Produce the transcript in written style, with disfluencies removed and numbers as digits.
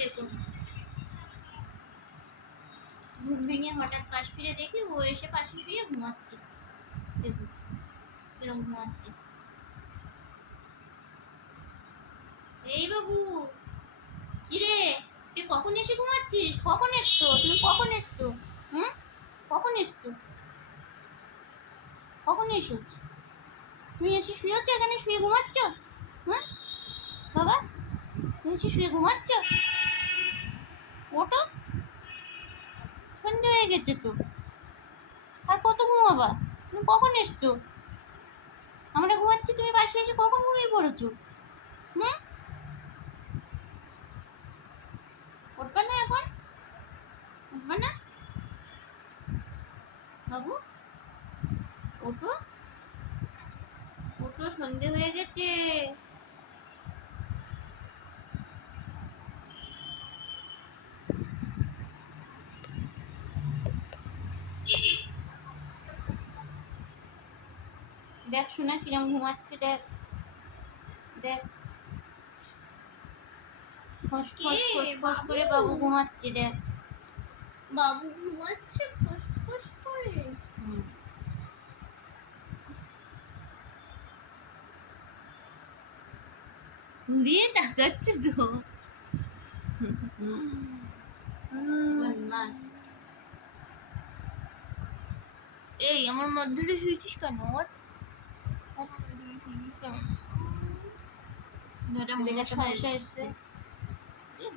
দেখুন, ঘুম ভেঙে হঠাৎ পাশ ফিরে দেখি ও এসে পাশে শুয়ে ঘুমাচ্ছে। দেখুন কিরম ঘুমাচ্ছে। এই বাবু, কিরে তুই কখন এসে ঘুমাচ্ছিস? কখন এসছো তুমি? কখন এসছো? হুম, কখন এসছো? কখন এসো? তুমি এসে শুয়েছ, এখানে শুয়ে ঘুমাচ্ছ? হ্যাঁ বাবা, তুমি এসে শুয়ে ঘুমাচ্ছ? ওঠো, সন্ধে হয়ে গেছে তো, আর কত ঘুমাবা? তুমি কখন এসছো? আমরা ঘুমাচ্ছি, তুমি পাশে এসে কখন ঘুমিয়ে পড়েছো? হুম, উঠবে না এখন? উঠবে না বাবু? ওঠো, ওঠো, সন্ধে হয়ে গেছে। দেখ শোনা কিরম ঘুমাচ্ছে, দেখ দেখ, ফস ফস ফস ফস করে বাবু ঘুমাচ্ছে, দেখ। বাবু ঘুমাচ্ছে ফস ফস করে। ঘুরিয়ে তাকাচ্ছে তো। বদমাস। এই আমার মধ্যে শুয়েছিস কেন? ওর লেগে মশা এসছে।